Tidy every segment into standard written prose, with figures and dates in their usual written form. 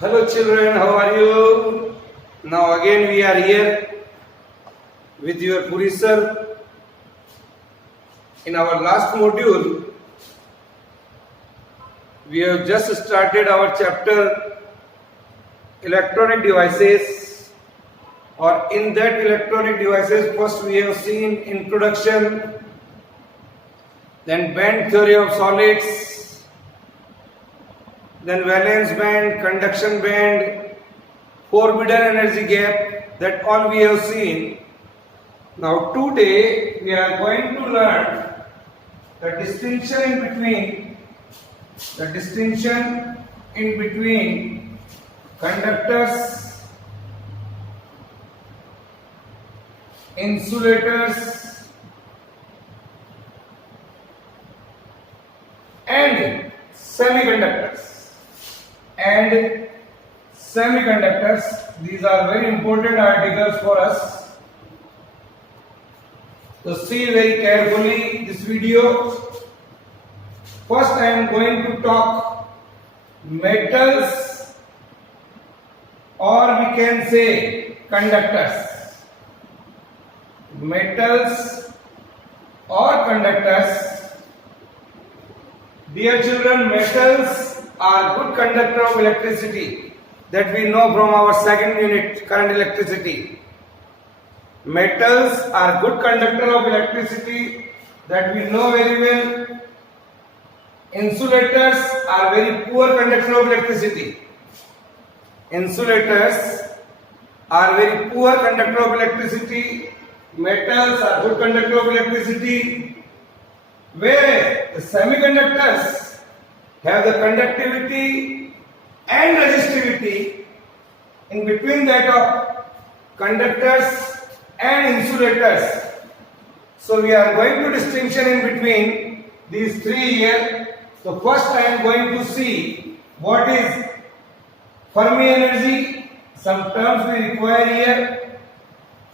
Hello children, how are you? Now again we are here with your Puri sir. In our last module, we have just started our chapter electronic devices, or in that electronic devices first we have seen introduction, then band theory of solids, then valence band, conduction band, forbidden energy gap, that all we have seen. Now today we are going to learn the distinction in between conductors, insulators and semiconductors. These are very important articles for us. So see very carefully this video. First I am going to talk metals, or we can say conductors. Metals or conductors. Dear children, metals are good conductor of electricity, that we know from our second unit, current electricity. Metals are good conductor of electricity, that we know very well. Insulators are very poor conductor of electricity. Insulators are very poor conductor of electricity. Metals are good conductor of electricity. Whereas the semiconductors have the conductivity and resistivity in between that of conductors and insulators. So we are going to distinction in between these three here. So first I am going to see what is Fermi energy. Some terms we require here.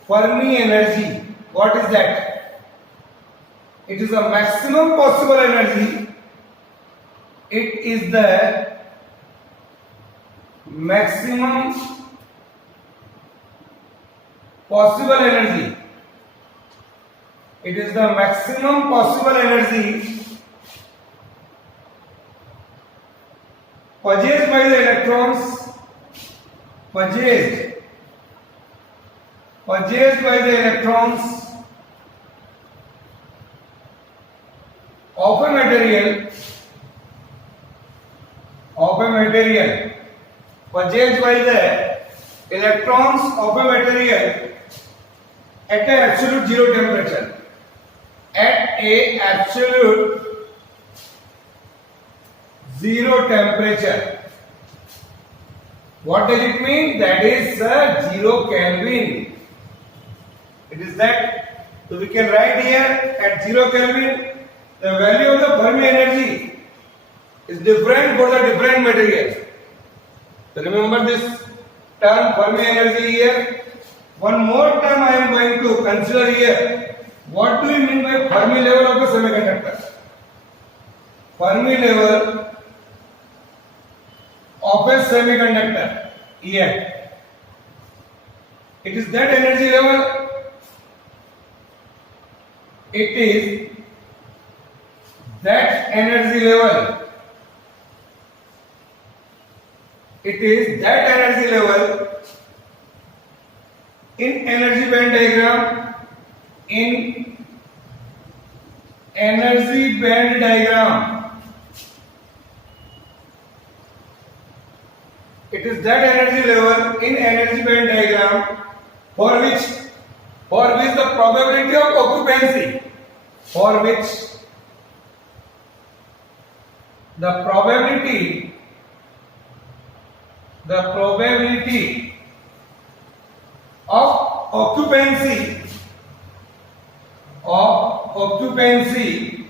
Fermi energy. What is that? It is a maximum possible energy. It is the maximum possible energy. It is the maximum possible energy possessed by the electrons, possessed by the electrons of a material, possessed by the electrons of a material at an absolute zero temperature. At a absolute zero temperature. What does it mean? That is 0 Kelvin. It is that. So we can write here at 0 Kelvin the value of the Fermi energy is different for the different materials. So remember this term Fermi energy here. One more term I am going to consider here. What do you mean by Fermi level of a semiconductor? Fermi level of a semiconductor. Here. It is that energy level. It is that energy level. It is that energy level in energy band diagram. In energy band diagram, it is that energy level in energy band diagram for which the probability of occupancy, for which the probability of occupancy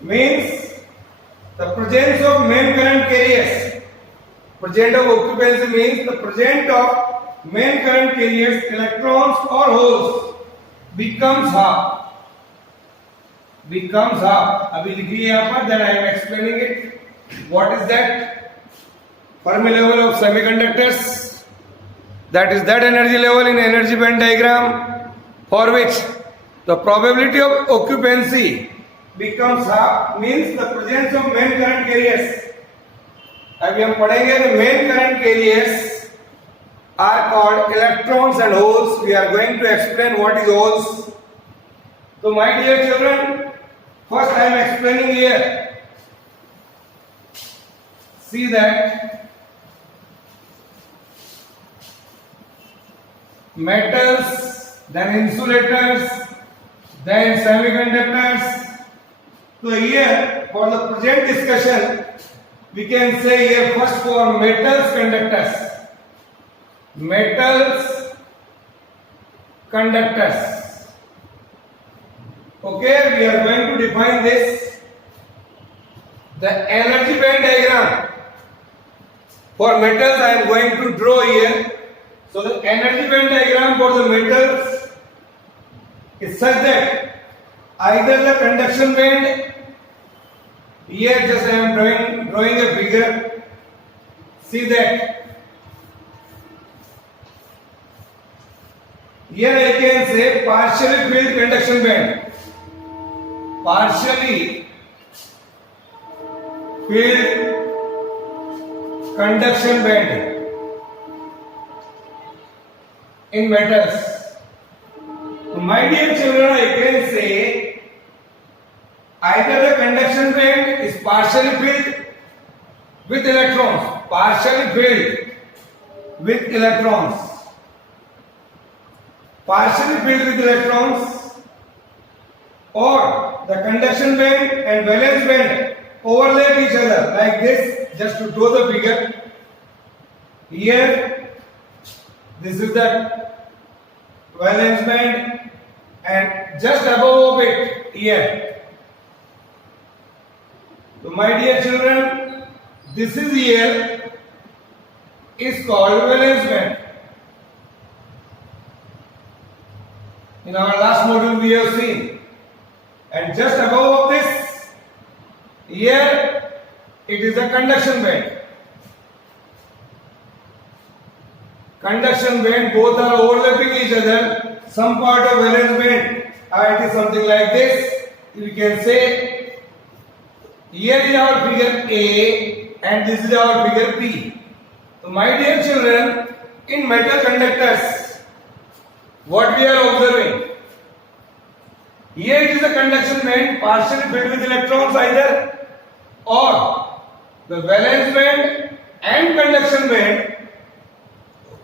means the presence of main current carriers. Presence of occupancy means the presence of main current carriers, electrons or holes, becomes half. अभी लिखिए यहाँ पर, then I am explaining it. What is that? Fermi level of semiconductors, that is that energy level in energy band diagram for which the probability of occupancy becomes half, means the presence of main current carriers. अभी हम पढ़ेंगे the main current carriers are called electrons and holes. We are going to explain what is holes. So my dear children, first I am explaining here. See that metals, then insulators, then semiconductors. So here for the present discussion we can say here first for metals conductors. Metals conductors. Okay, we are going to define this. The energy band diagram for metals I am going to draw here. So the energy band diagram for the metals is such that either the conduction band, here just I am drawing a figure. See that here I can say partially filled conduction band. Partially filled conduction band in metals. So my dear children, I can say either the conduction band is partially filled with electrons, partially filled with electrons, partially filled with electrons, or the conduction band and valence band overlap each other like this. Just to draw the figure, here this is the valence band and just above it here. So my dear children, this is here is called valence band. In our last module we have seen, and just above this here it is a conduction band. Conduction band, both are overlapping each other. Some part of valence band, it is something like this. We can say here is our figure A and this is our figure B. So my dear children, in metal conductors, what we are observing? Here it is a conduction band partially filled with electrons either, or the valence band and conduction band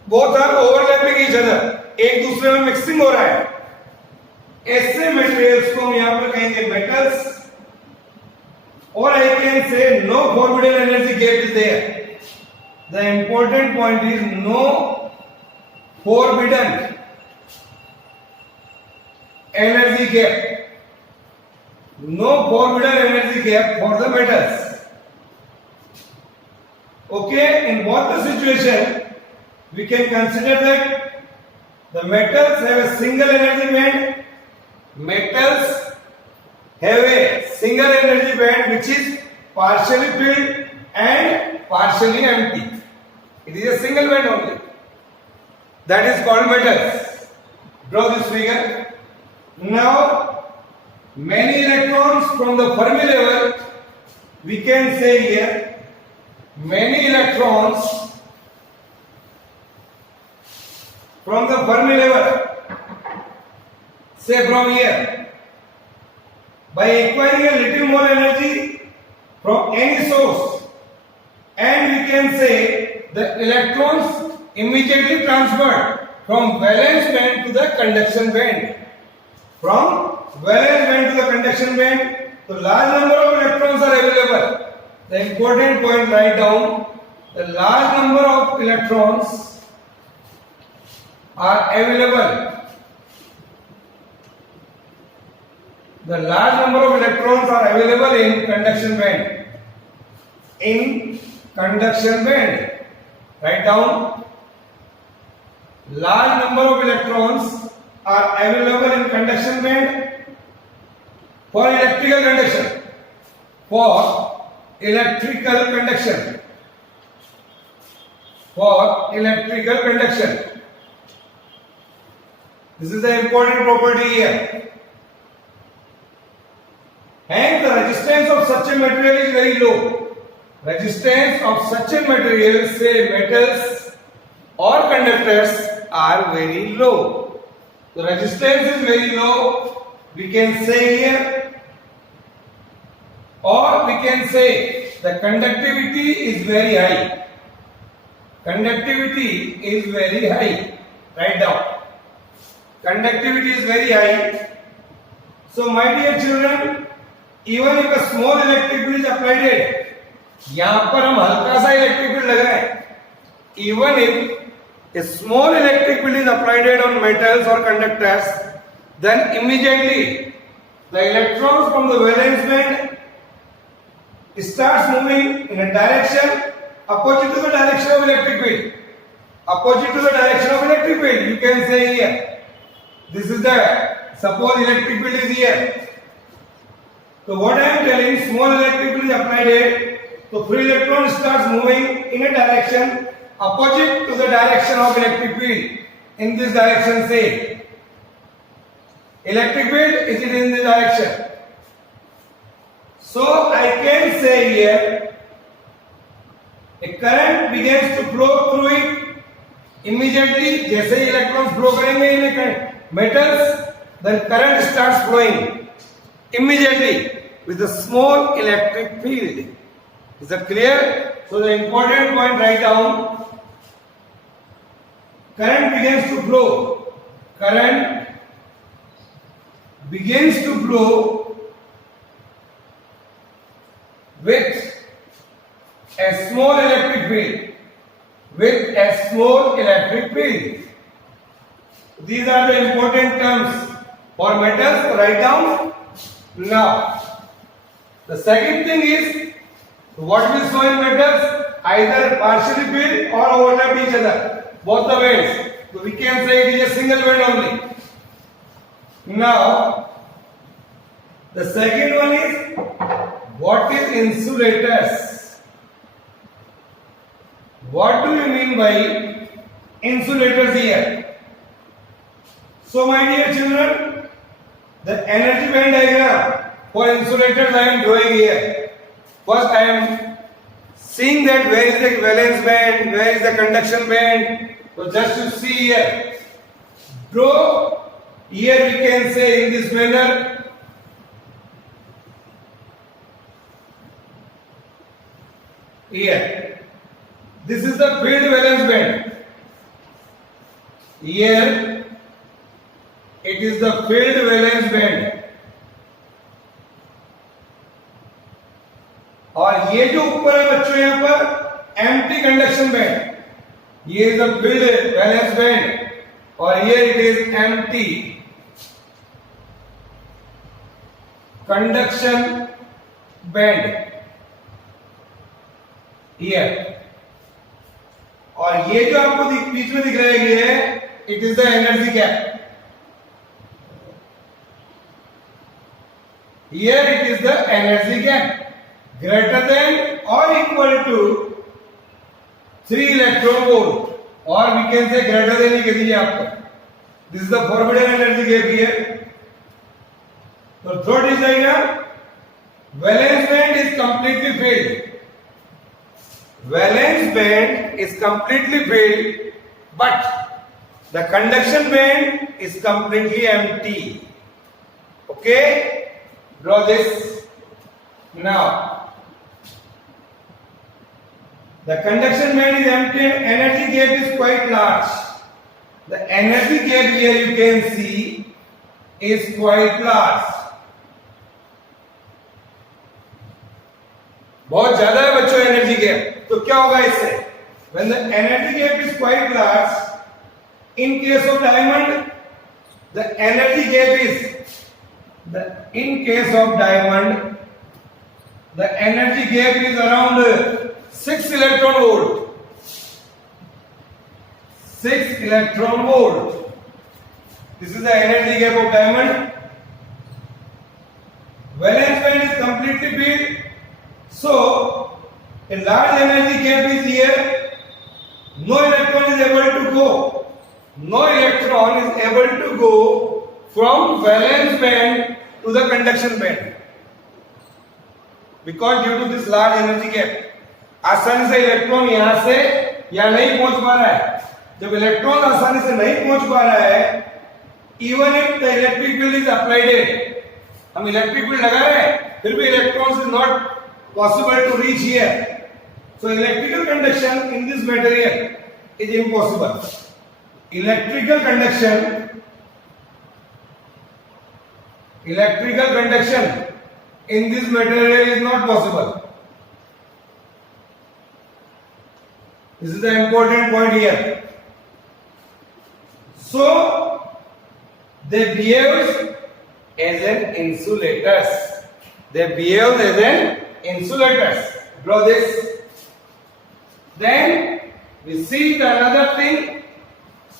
both are overlapping each other. एक दूसरे में mixing हो रहा है. ऐसे materials को हम यहाँ पर कहेंगे metals. Or I can say no forbidden energy gap is there. The important point is no forbidden energy gap. No forbidden energy gap for the metals. Okay, in both the situation, we can consider that the metals have a single energy band. Metals have a single energy band which is partially filled and partially empty. It is a single band only. That is called metals. Draw this figure. Now, many electrons from the Fermi level, we can say here, many electrons from the Fermi level, say from here, by acquiring a little more energy from any source, and we can say the electrons immediately transferred from valence band to the conduction band. From valence band to the conduction band, the large number of electrons are available. The important point, write down, the large number of electrons are available. The large number of electrons are available in conduction band. In conduction band, write down, large number of electrons are available in conduction band for electrical conduction. For electrical conduction. for electrical conduction. This is the important property here. Hence, the resistance of such a material is very low. Resistance of such a material, say metals or conductors, are very low. The resistance is very low. We can say here, or we can say the conductivity is very high. Conductivity is very high. Write down. Conductivity is very high. So, my dear children, even if a small electric field is applied, यहाँ पर हम हल्का सा electric field लगाएं, even if a small electric field is applied on metals or conductors, then immediately the electrons from the valence band starts moving in a direction opposite to the direction of electric field. Opposite to the direction of electric field, you can say here. This is the, suppose electric field is here. So what I am telling, small electric field is applied here. So free electron starts moving in a direction opposite to the direction of electric field. In this direction, say. Electric field is in this direction. So I can say here, a current begins to flow through it immediately. जैसे ही electrons flow करेंगे in metals, then current starts flowing immediately with a small electric field. Is that clear? So the important point, write down. Current begins to flow. Current begins to flow with a small electric field. With a small electric field. These are the important terms for metals. Write down. Now, the second thing is, what we saw in metals, either partially filled or overlap each other, both the bands. So we can say it is a single band only. Now, the second one is, what is insulators? What do you mean by insulators here? So my dear children, the energy band diagram for insulators I am drawing here. First I am seeing that where is the valence band, where is the conduction band. So just to see here, draw here, we can say in this manner. Here, this is the field valence band. Here, it is the field valence band. और ये जो ऊपर है बच्चों यहाँ पर empty conduction band, ये is the field valence band और ये it is empty conduction band here. और ये जो आपको बीच में दिख रहा है ये it is the energy gap. Here it is the energy gap greater than or equal to 3 electron volt, or we can say greater than ही कह दीजिए आपको। This is the forbidden energy gap here. So third is diagram. Valence band is completely filled. Valence band is completely filled, but the conduction band is completely empty. Okay? Draw this. Now, the conduction band is empty and energy gap is quite large. The energy gap here you can see is quite large. बहुत ज्यादा है बच्चों energy gap. तो क्या होगा इससे? When the energy gap is quite large, in case of diamond, the energy gap is in case of diamond, the energy gap is around 6 electron volt. 6 electron volt. This is the energy gap of diamond. Valence band is completely filled. So, a large energy gap is here. no electron is able to go. No electron is able to go from valence band to the conduction band because due to this large energy gap. आसानी से electron यहां से या नहीं पहुंच पा रहा है. जब इलेक्ट्रॉन आसानी से नहीं पहुंच पा रहा है, even if the electric field is applied, हम इलेक्ट्रिक फील्ड लगा रहे हैं फिर भी electrons is not possible to reach here. So electrical conduction in this material is impossible. Electrical conduction in this material is not possible. This is the important point here. So they behave as an insulators. They behave as an insulators. Draw this. Then we see the another thing,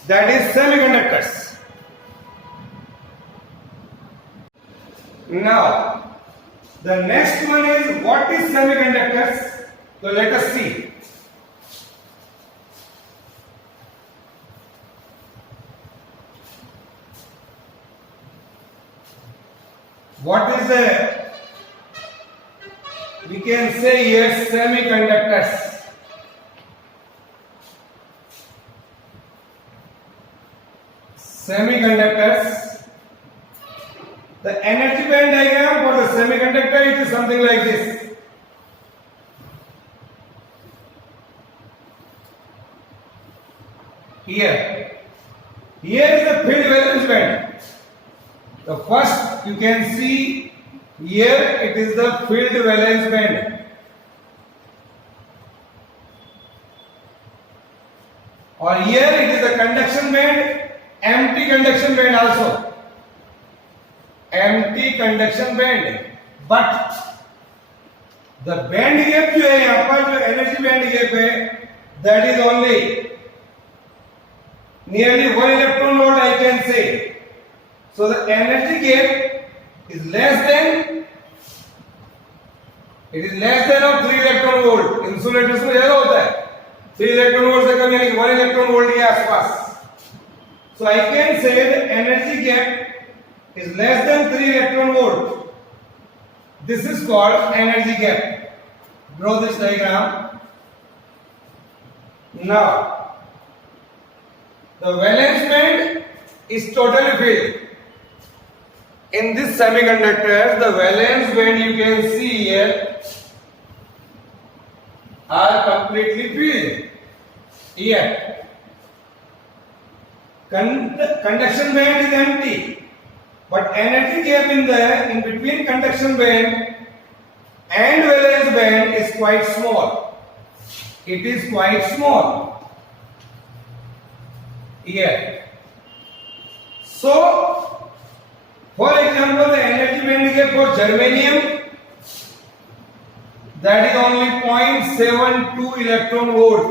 that is semiconductors. Now the next one is what is semiconductors. So let us see. What is the, we can say here semiconductors. Semiconductors. The energy band diagram for the semiconductor, it is something like this. Here is the field valence band. The first you can see here, it is the field valence band. Or here it is the conduction band, empty conduction band also. Empty conduction band. But the band gap जो है यहाँ पर जो energy band gap है, that is only nearly 1 electron volt I can say. So the energy gap is less than of 3 electron volt. Insulators में ज्यादा होता है 3 electron volt से कम यानी 1 electron volt के आसपास. So I can say the energy gap is less than 3 electron volt. This is called energy gap. Draw this diagram. Now the valence band is totally filled. In this semiconductor, the valence band you can see here are completely filled. Here, conduction band is empty, but energy gap in between conduction band and valence band is quite small. It is quite small. Here. So, for example, the energy band gap for germanium, that is only 0.72 electron volt.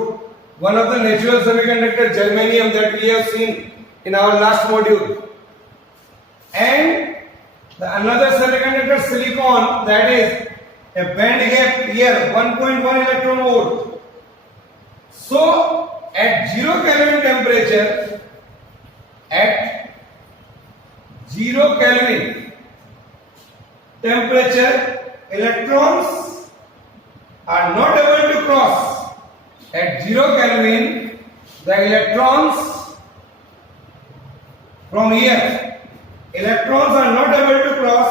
One of the natural semiconductor germanium that we have seen in our last module. And the another semiconductor silicon, that is a band gap here 1.1 electron volt. So at 0 Kelvin temperature, at 0 Kelvin temperature, electrons are not able to cross. At 0 Kelvin, the electrons from here, electrons are not able to cross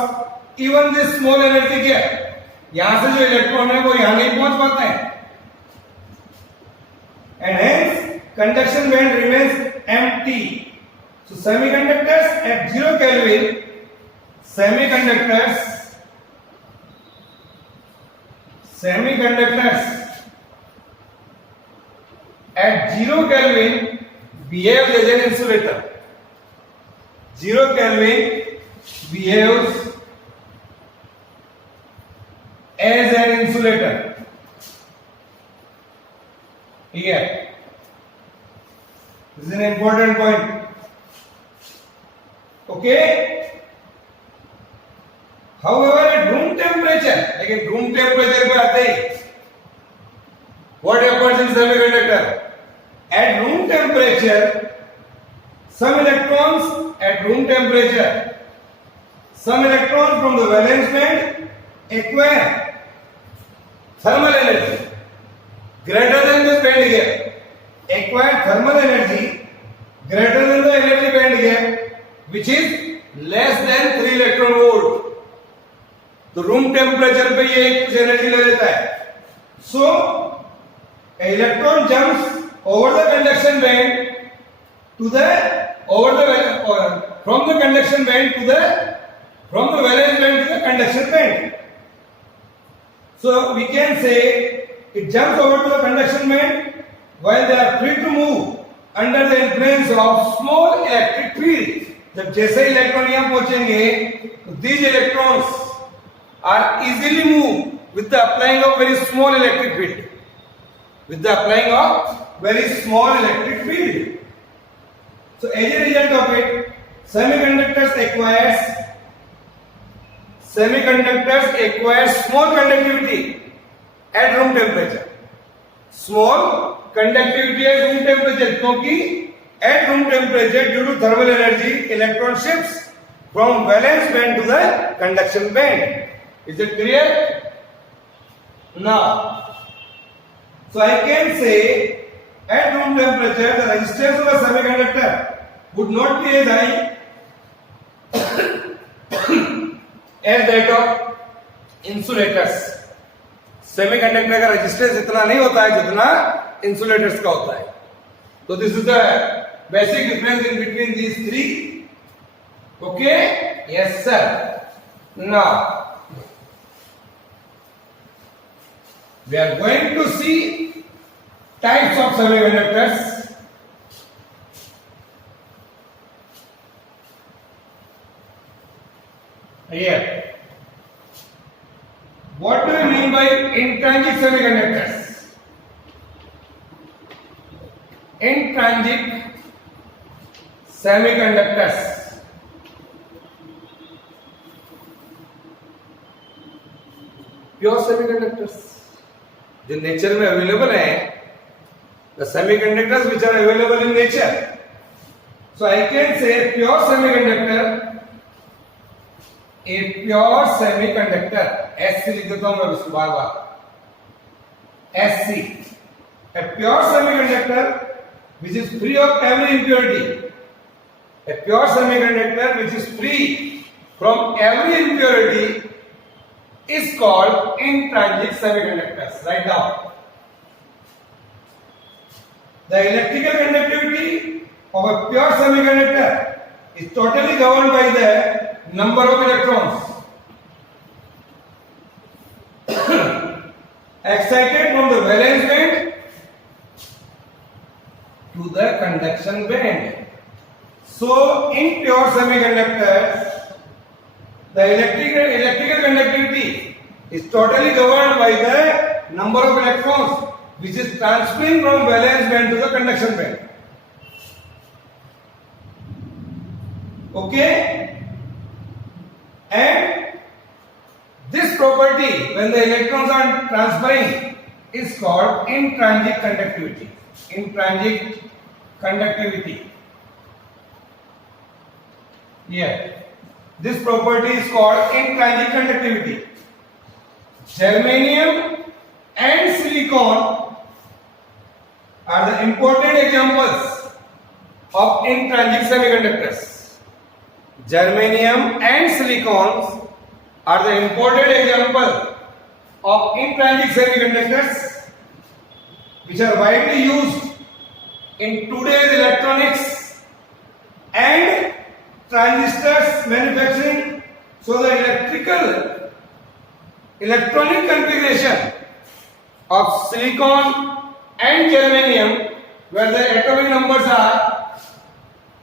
even this small energy gap. यहां से जो electron है वो यहां नहीं पहुंच पाते हैं. And hence conduction band remains empty. So semiconductors at 0 Kelvin, semiconductors at 0 Kelvin behaves as an insulator. 0 Kelvin behaves as an insulator. Here, this is an important point. Okay. However, at room temperature, लेकिन room temperature पे आते ही, what happens in semiconductor? at room temperature, some electrons at room temperature, some electrons from the valence band acquire thermal energy greater than this band gap, acquire thermal energy greater than the energy band gap, which is less than 3 electron volt. तो room temperature पे ये कुछ energy ले लेता है. So electron jumps over the conduction band to the from the conduction band to the from the valence band to the conduction band. So we can say it jumps over to the conduction band while they are free to move under the influence of small electric field. जब जैसे electron यहाँ पहुंचेंगे तो these electrons are easily moved with the applying of very small electric field. With the applying of very small electric field. So as a result of it, semiconductors acquire small conductivity at room temperature. Small conductivity at room temperature, क्योंकि at room temperature due to thermal energy, electron shifts from valence band to the conduction band. Is it clear? Now, so I can say at room temperature the resistance of a semiconductor would not be as high as that of insulators. Semiconductor का resistance इतना नहीं होता है जितना insulators का होता है. So this is the basic difference in between these three. Okay? Yes, sir. Now, we are going to see types of semiconductors. Here. What do we mean by intrinsic semiconductors? Intrinsic semiconductors. Pure semiconductors. जो nature में available है, the semiconductors which are available in nature. So I can say pure semiconductor, a pure semiconductor, SC लिख देता हूं मैं इसको बार बार, SC, a pure semiconductor which is free of every impurity, a pure semiconductor which is free from every impurity is called intrinsic semiconductors. Write down. The electrical conductivity of a pure semiconductor is totally governed by the number of electrons excited from the valence band to the conduction band. So, in pure semiconductors, the electrical conductivity is totally governed by the number of electrons which is transferring from valence band to the conduction band. Okay? And this property, when the electrons are transferring, is called intrinsic conductivity. Intrinsic conductivity. Here. This property is called intrinsic conductivity. Germanium and silicon are the important examples of intrinsic semiconductors. Germanium and silicon are the important example of intrinsic semiconductors which are widely used in today's electronics and transistors manufacturing. So the electronic configuration of silicon and germanium, where the atomic numbers are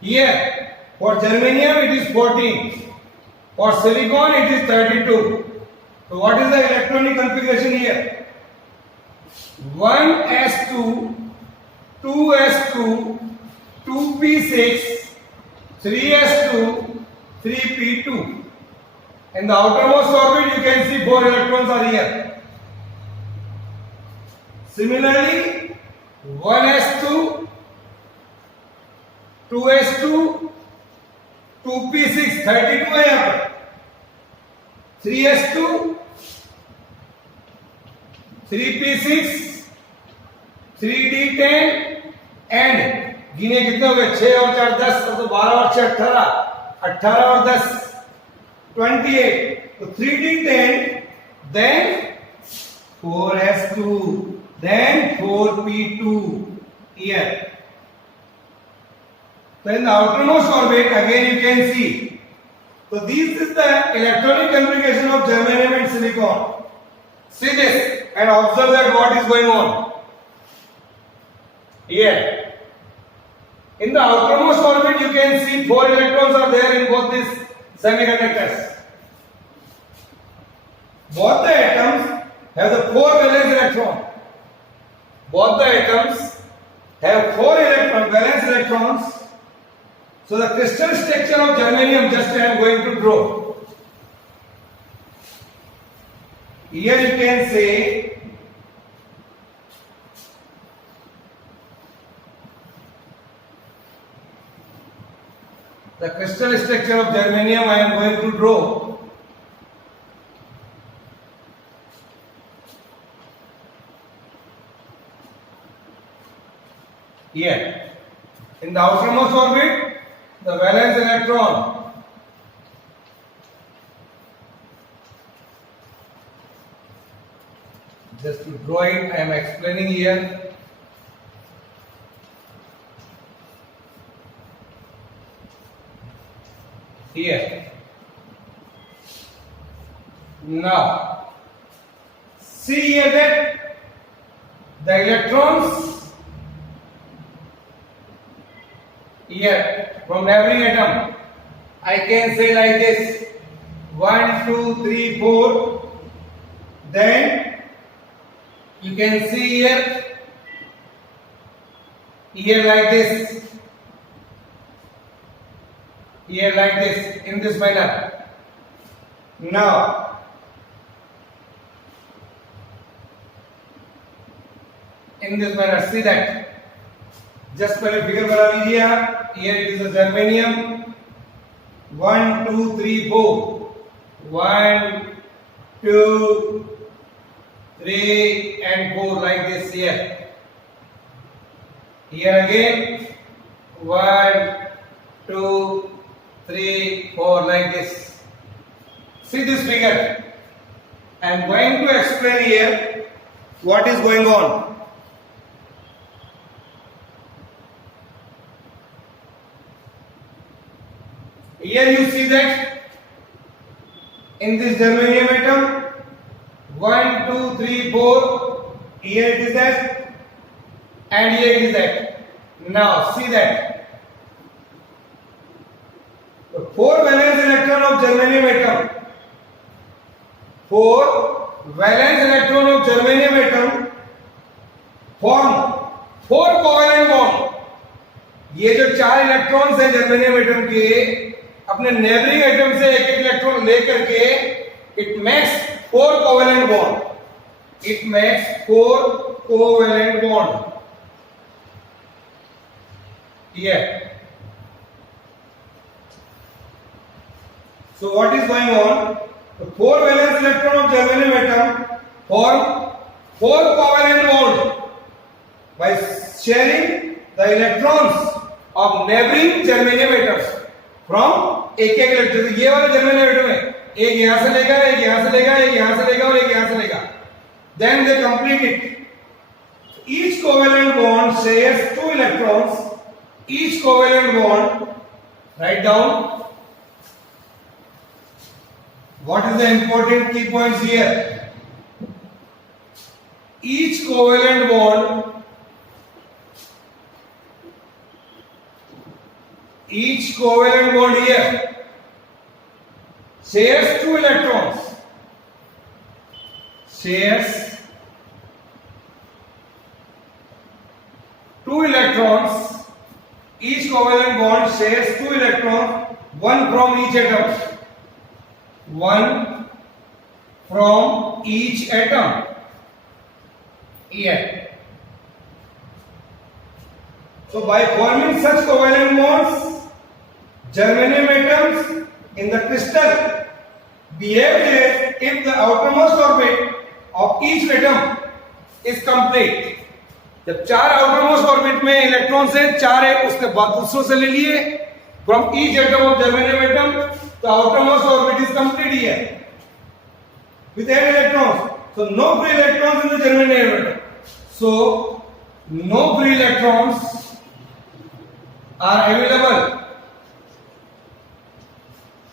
here. For germanium it is 14, for silicon it is 32. So what is the electronic configuration here? 1s2, 2s2, 2p6, 3s2, 3p2. In the outermost orbit you can see 4 electrons are here. Similarly, 1s2, 2s2 2p6 32 है यहाँ पर, 3s2 3p6 3d10 and गिने कितने हो गए, 6 और 4 10, तो 12 और 6 18, 18 और 10 28, तो 3d10 then 4s2 then 4p2 here. So in the outermost orbit again you can see, so this is the electronic configuration of germanium and silicon. See this and observe that what is going on here. In the outermost orbit you can see 4 electrons are there in both these semiconductors. Both the atoms have the 4 valence electrons. Both the atoms have 4 valence electrons. So the crystal structure of germanium just I am going to draw. Here you can say the crystal structure of germanium I am going to draw. Here, in the outermost orbit, the valence electron just to draw it, I am explaining here. Here. Now, see here that the electrons here from neighboring atom, I can say like this: 1, 2, 3, 4. Then you can see here like this, here like this, in this manner. Now, in this manner, see that. Just पहले figure बना लीजिए आप. Here it is a germanium. 1, 2, 3, 4. 1, 2, 3 and 4 like this here. Here again 1, 2, 3, 4 like this. See this figure. I am going to explain here what is going on. Here you see that in this germanium atom 1, 2, 3, 4, here it is that and here it is that. Now see that the 4 valence electron of germanium atom, 4 valence electron of germanium atom form 4 covalent bond. ये जो 4 electrons हैं germanium atom के, अपने neighbouring atom से एक एक electron लेकर के it makes 4 covalent bond. It makes 4 covalent bond. Here. So what is going on? The 4 valence electron of germanium atom form 4 covalent bond by sharing the electrons of neighboring germanium atoms from एक एक electron. ये वाला germanium atom है, एक यहां से लेगा, एक यहां से लेगा, एक यहां से लेगा और एक यहां से लेगा. Then they complete it. Each covalent bond shares 2 electrons. Each covalent bond, write down what is the important key points here. Each covalent bond here shares 2 electrons. Shares 2 electrons. Each covalent bond shares 2 electrons, one from each atom. One from each atom. Here. So by forming such covalent bonds, germanium atoms in the crystal behave as if the outermost orbit of each atom is complete. जब 4 outermost orbit में electron से 4 है, उसके बाद दूसरों से ले लिए from each atom of germanium atom, तो outermost orbit is complete here with 8 electrons. So no free electrons in the germanium atom. So no free electrons are available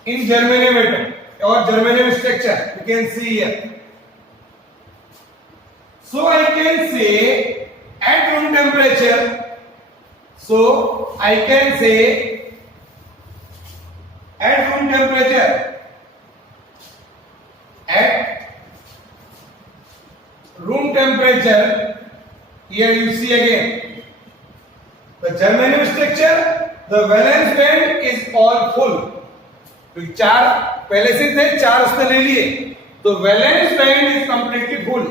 in germanium atom or germanium structure. You can see here. So I can say at room temperature. So I can say at room temperature. At room temperature, here you see again the germanium structure, the valence band is all full. तो 4 पहले से थे, 4 उसने ले लिए, तो valence band is completely full.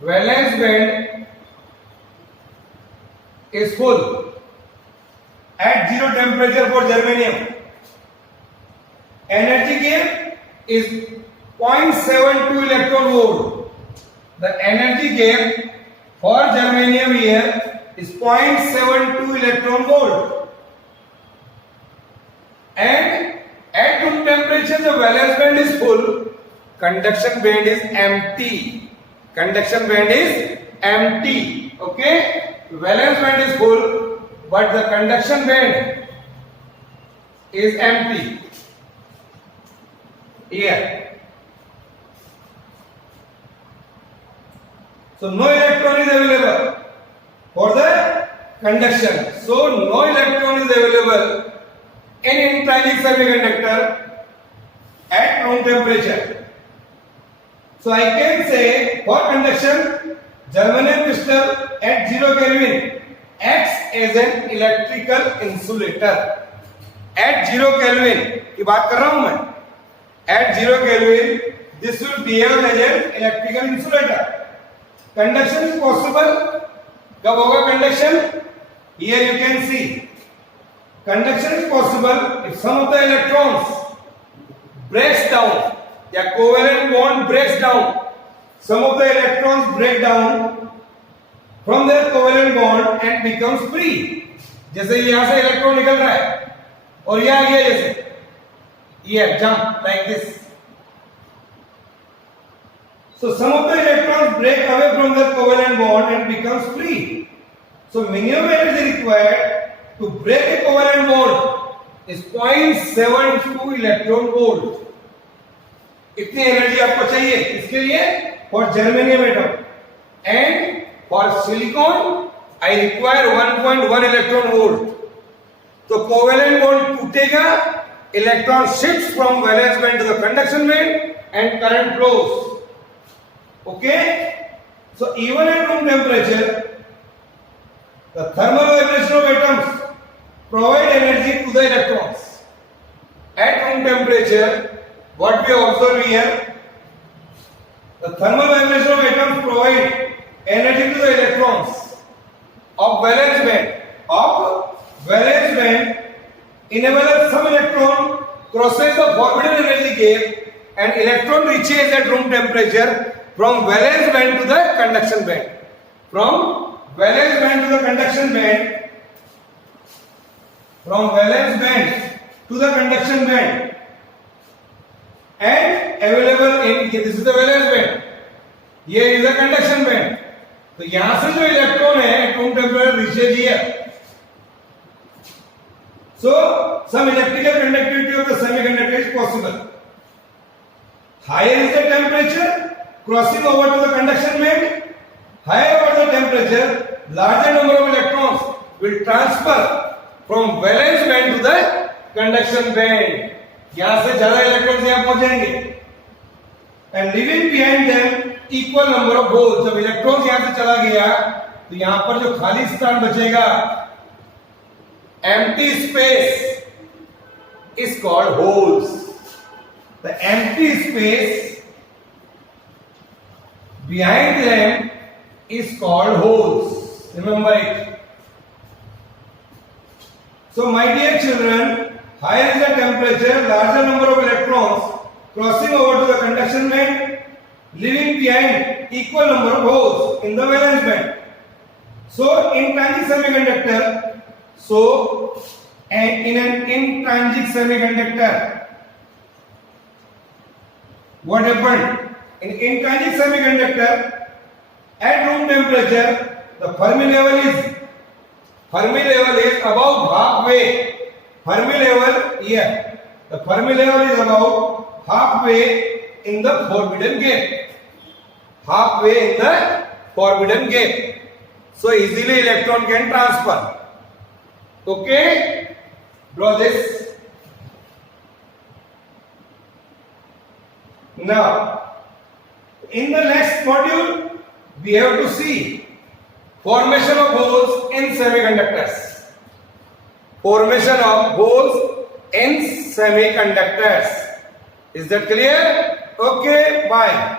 Valence band is full at 0 temperature for germanium. Energy gap is 0.72 electron volt. The energy gap for germanium here is 0.72 electron volt. And at room temperature the valence band is full, conduction band is empty. Conduction band is empty. Okay? Valence band is full, but the conduction band is empty. Here. So no electron is available for the conduction. So no electron is available in intrinsic semiconductor at room temperature. So I can say for conduction, germanium crystal at 0 Kelvin acts as an electrical insulator. At 0 Kelvin की बात कर रहा हूं मैं. At 0 Kelvin, this will behave as an electrical insulator. Conduction is possible. कब होगा conduction? Here you can see. Conduction is possible if some of the electrons breaks down. या covalent bond breaks down. Some of the electrons break down from their covalent bond and becomes free. जैसे यहाँ से electron निकल रहा है और ये आ गया जैसे here jump like this. So some of the electrons break away from their covalent bond and becomes free. So minimum energy required to break a covalent bond is 0.72 electron volt. इतनी energy आपको चाहिए इसके लिए for germanium atom. And for silicon I require 1.1 electron volt. तो covalent bond टूटेगा, electron shifts from valence band to the conduction band and current flows. Okay? So even at room temperature, the thermal vibration of atoms provide energy to the electrons. At room temperature, what we observe here, the thermal vibration of atoms provide energy to the electrons of valence band. Of valence band enables some electron crosses the forbidden energy gap and electron reaches at room temperature from valence band to the conduction band. From valence band to the conduction band. From valence band to the conduction band. And available in, this is the valence band. Here is the conduction band. तो यहां से जो electron है at room temperature reaches here. So some electrical conductivity of the semiconductor is possible. Higher is the temperature, crossing over to the conduction band. Higher over the temperature, larger number of electrons will transfer from valence band to the conduction band. यहां से ज्यादा electrons यहां पहुंचेंगे and leaving behind them equal number of holes. जब electrons यहां से चला गया तो यहां पर जो खाली स्थान बचेगा, empty space is called holes. The empty space behind them is called holes. Remember it. So my dear children, higher is the temperature, larger number of electrons crossing over to the conduction band, leaving behind equal number of holes in the valence band. So intrinsic semiconductor, and in an intrinsic semiconductor, what happened? In intrinsic semiconductor, at room temperature, the Fermi level is about halfway. Fermi level here. The Fermi level is about halfway in the forbidden gap. Halfway in the forbidden gap. So easily electron can transfer. Okay? Draw this. Now, in the next module, we have to see formation of holes in semiconductors. Formation of holes in semiconductors. Is that clear? Okay, bye.